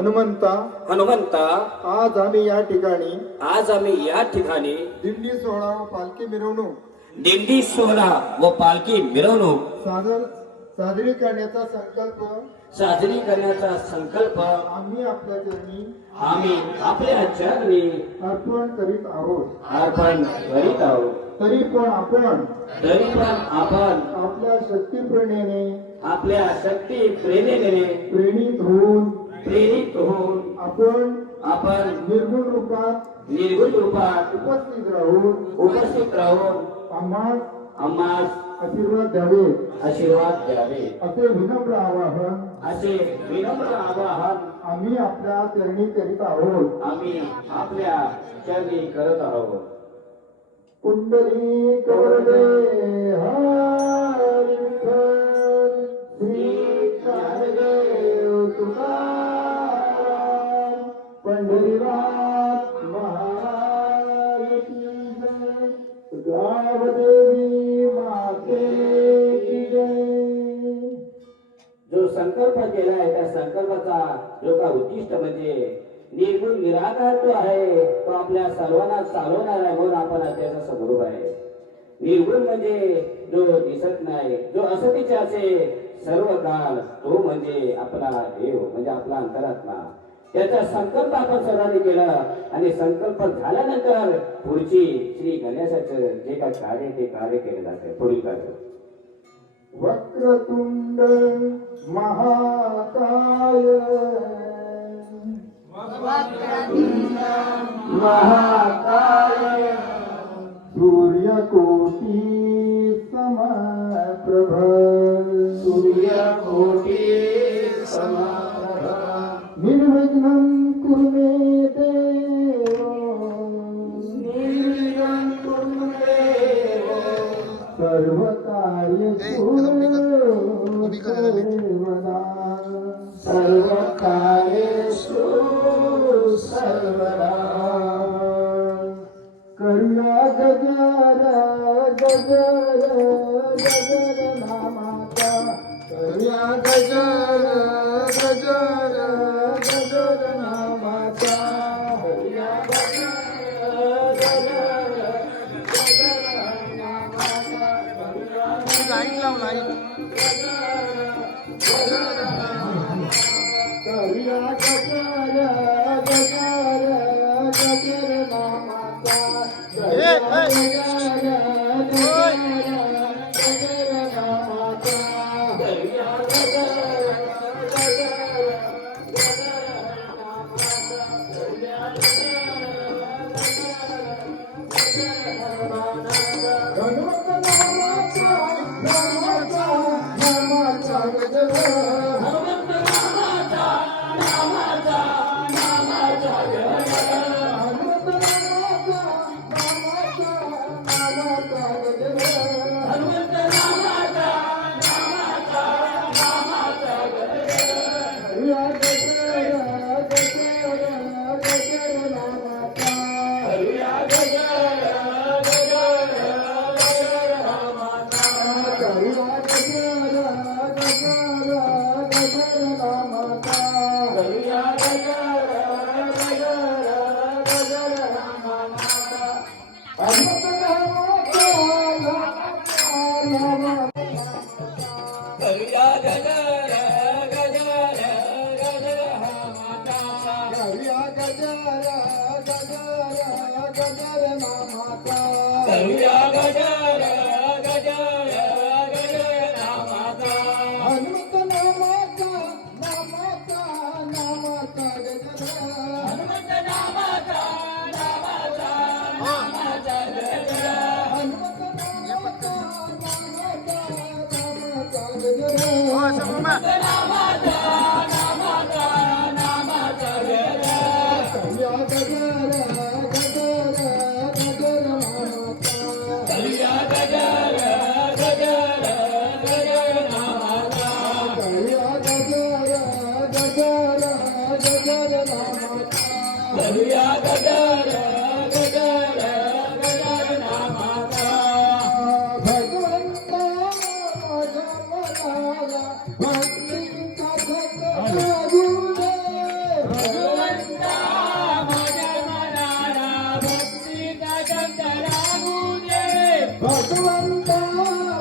हनुमंता हनुमंता आज आम्ही या ठिकाणी दिंडी सोहळा पालखी मिरवणूक दिंडी सोहळा व पालखी मिरवणूक साजरी करण्याचा संकल्प आम्ही आपल्या चरणी अर्पण करीत आहोत. तरी पण आपण आपल्या शक्ती प्रेरणेने प्रेरित होऊन आपण निर्गुण रूपात उपस्थित राहून आम्हास आशीर्वाद द्यावे असे विनम्र आवाहन आम्ही आपल्या चरणी करीत आहोत. कुंडली कवरले हरी विठ्ठल श्री ज्ञानदेव तुकाराम पंढरीनाथ महाराज की जय. गावदेवी माते की जय. जो संकल्प केला आहे त्या संकल्पाचा जो का उद्दिष्ट म्हणजे निर्गुण निराकार तो आहे, तो आपल्या सर्वांना चालवणार आहे म्हणून आपण त्याचा स्वरूप आहे. निर्गुण म्हणजे जो दिसत नाही, जो असतीचे सर्व काळ, तो म्हणजे आपला देव म्हणजे आपला अंतरात्मा. त्याचा संकल्प आपण सर्वांनी केला आणि संकल्प झाल्यानंतर पुढची श्री गणेशाचं जे काय कार्य ते कार्य केले जाते. पुढील कार्य वक्रतुंड महाकाय सूर्यकोटी समप्रभ निर्विघ्नं कुरु मे देव सर्व कार्येषु सर्वदा करुणा गजर नामाचा करुणा गजर नामाचा भगवंता माझ्या मनाला भक्तीचा छंद लागू दे. भगवंता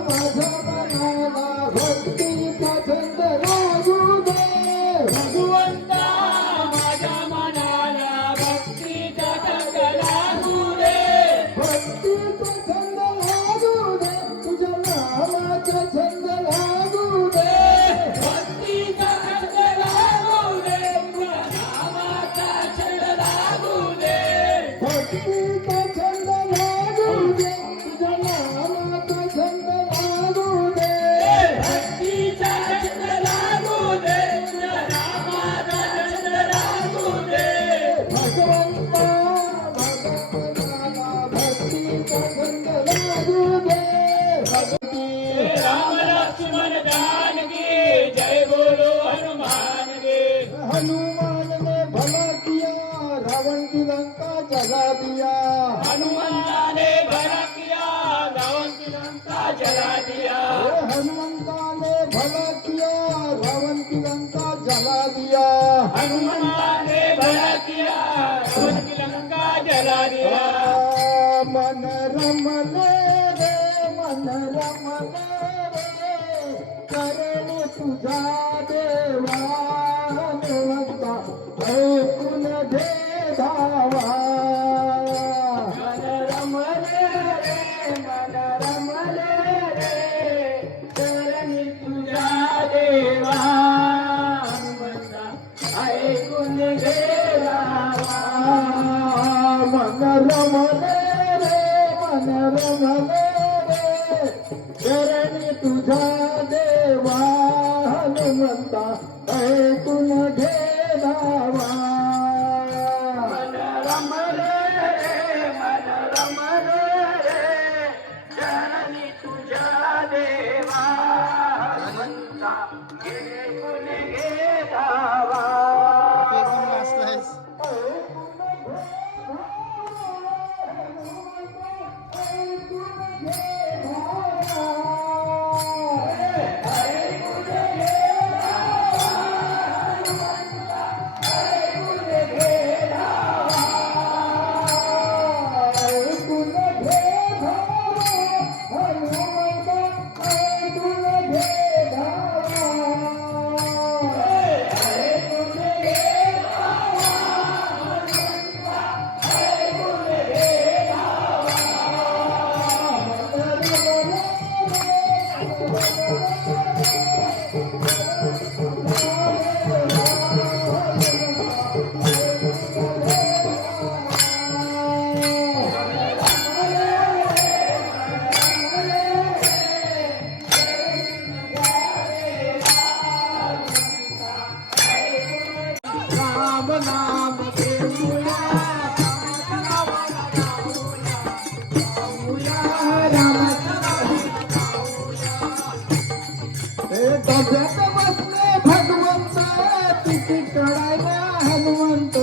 माझ्या मनाला भक्तीचा छंद लागू दे. भगवंता माझ्या मनाला भक्तीचा छंद लागू दे. भक्तीचा छंद लागू दे. तुझ्या नामाचा छंद लागू दे. भक्तीचा छंद लागू दे. तुझ्या नामाचा छंद लागू दे. भक्तीचा छंद लागू दे. तुझ्या नामाचा छंद लागू दे. भक्तीचा छंद लागू दे. तुझ्या नामाचा छंद लागू दे. भगवंता माझ्या मनाला भक्तीचा छंद लागू दे. राम लक्ष्मण जानकी जय बोलो हनुमान गे. हनुमान ने भला किया रावण की लंका जला दिया. हनुमंताने भला किया रावण की लंका जला दिया. हनुमंता ने भला किया रावण की लंका जला दिया. हनुमंताने भला किया रावण की लंका जला दिया. मन रमले रे मन रमले रे करणे तुझा देवा. हनुमंता ऐकून घे धावा. मन रमले रे मन रमले रे चरणी तुझ्या देवा. हनुमंता ऐकून घे रामा. मन रमले रे मन रमले रे चरणी तुझा देवा. हनुमंता ऐकून घे धावा. मन रमले रे मन रमले रे चरणी तुझ्या देवा. हनुमंता ऐकून घे धावा. राम नाम घेऊया. डब्यात बसले भगवंत तिकीट काढायला हनुमंत.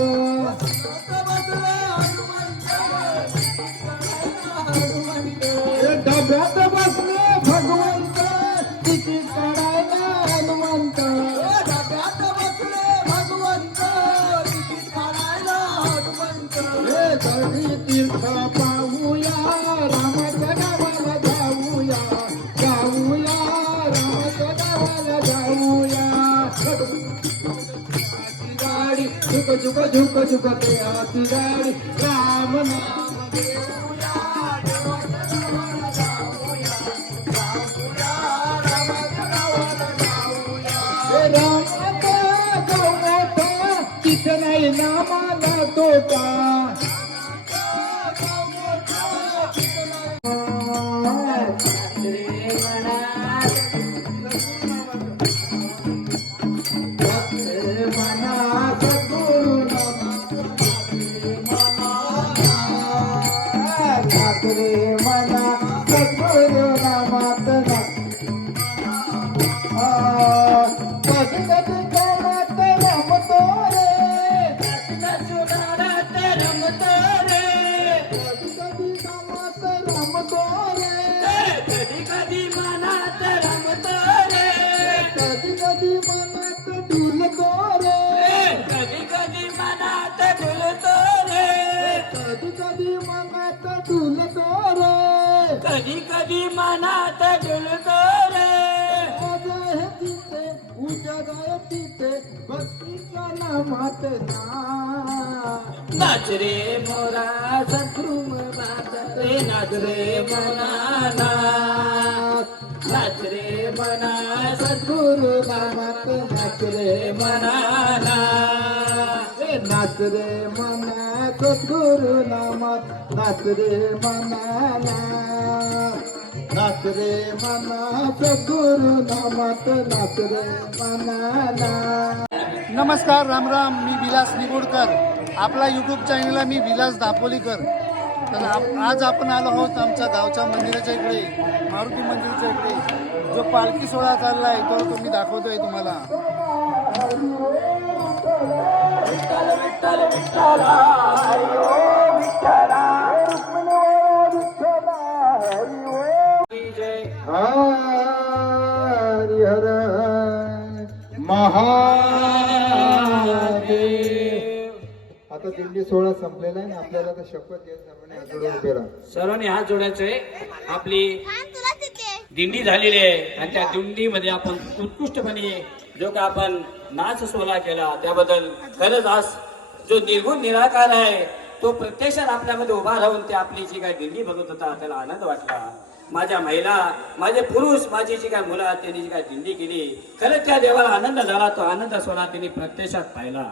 डब्यात बसले भगवंत तिकीट काढायला हनुमंत. डब्यात बसले भगवंत तिकीट काढायला हनुमंत. तळी तीर्थ पाहूया रामाच्या गावाला जाऊया. जाऊया रामाच्या गावाला जाऊया. गाडी झुक झुक झुक झुक ते हाती गाडी. राम नाम घेऊया देवाच्या गावाला जाऊया. जाऊया रामाच्या गावाला जाऊया. रामाचा गाव मोठा तिथे नाही नामाला तोटा. रे मना सद्गुरु नामात कधी कधी कामात रमतो रे. रमतो कधी कधी मनात डुलतो रे आज आहे तिथे उद्या जाय तिथे भक्तीच्या नामात नाच. नाच रे मोरा सद्गुरु नाच रे नाच रे मना नाच. नाच रे मना सद्गुरु नामात नाच रे मना नाच. नाच रे मना सद्गुरु नामात नाच रे मना नाच. नाच रे मना सद्गुरु नामात नाच रे मना नाच. नमस्कार, राम राम. मी विलास निगोडकर. आपला यूट्यूब चॅनलला मी विलास दापोलीकर. तर आज आपण आलो आहोत आमच्या गावच्या मंदिराच्या इकडे, मारुती मंदिराच्या इकडे. जो पालखी सोहळा चालला आहे तो मी दाखवतोय तुम्हाला. विठ्ठल विठ्ठल विठ्ठला हरिओ विठ्ठला हरिहर महादेव. आता दिंडी सोहळा संपलेला आहे ना, आपल्याला तर शपथ घ्यायचं. सर्वांनी हात जोडायचे. आपली दिंडी झालेली आहे आणि त्या दिंडीमध्ये आपण उत्कृष्टपणे जो का आपण नाच सोहळा केला त्याबद्दल खरंच आज जो निर्गुण निराकार आहे तो प्रत्यक्षात आपल्यामध्ये उभा राहून ते आपली जी काय दिंडी बघत होता त्याला आनंद वाटला. माझ्या महिला, माझे पुरुष, माझी जी काय मुलं त्यांनी जी काय दिंडी केली, खरंच त्या देवाला आनंद झाला. तो आनंद सोहळा त्यांनी प्रत्यक्षात पाहिला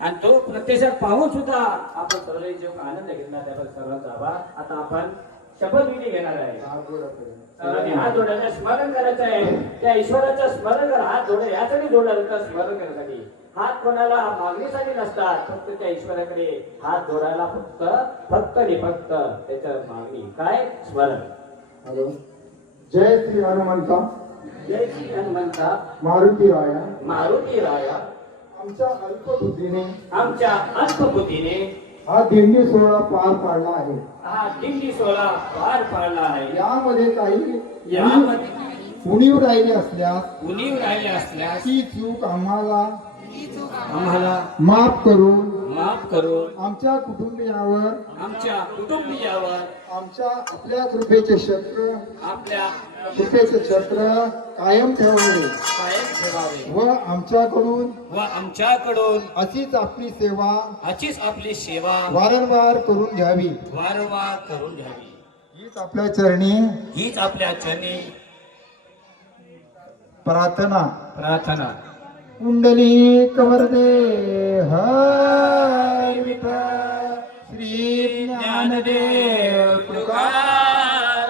आणि तो प्रत्यक्षात पाहून सुद्धा आपण सर्व जो आनंद घेतला त्याबद्दल सर्वांचा आभार. आता आपण शपथविधी घेणार आहे. सर्वांनी हात जोडायचं, स्मरण करायचं आहे. त्या ईश्वराचं स्मरण करा. हात जोडा यासाठी जोडला जातात, स्मरण करण्यासाठी. हात कोणाला मागणीसाठी नसतात, फक्त त्या ईश्वराकडे हात जोडायला फक्त आणि फक्त त्याच्या मागणी काय स्मरण. हॅलो. जय श्री हनुमंता. जय श्री हनुमंता. मारुती राया. मारुती राया. आमच्या अल्पबुद्धीने, आमच्या अल्पबुद्धीने हा दिंडी सोहळा पार पाडला आहे. हा दिंडी सोहळा पार पाडला आहे. यामध्ये काही यामध्ये उणीव राहिली असल्यास उणीव राहिले असल्यास ती चूक आम्हाला आम्हाला माफ करून माफ करून आमच्या कुटुंबियावर, आमच्या कुटुंबियावर आपल्या कृपेचे छत्र, आपल्या कृपेचे छत्र कायम ठेवावे कायम ठेवावे व आमच्याकडून व आमच्याकडून अशीच आपली सेवा अशीच आपली सेवा वारंवार करून घ्यावी. वारंवार करून घ्यावी. हीच आपल्या चरणी हीच आपल्या चरणी प्रार्थना. प्रार्थना. कुंडली कवरदे हरी विठ्ठल श्री ज्ञानदेव तुकाराम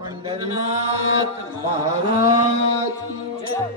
पंढरीनाथ महाराज की जय.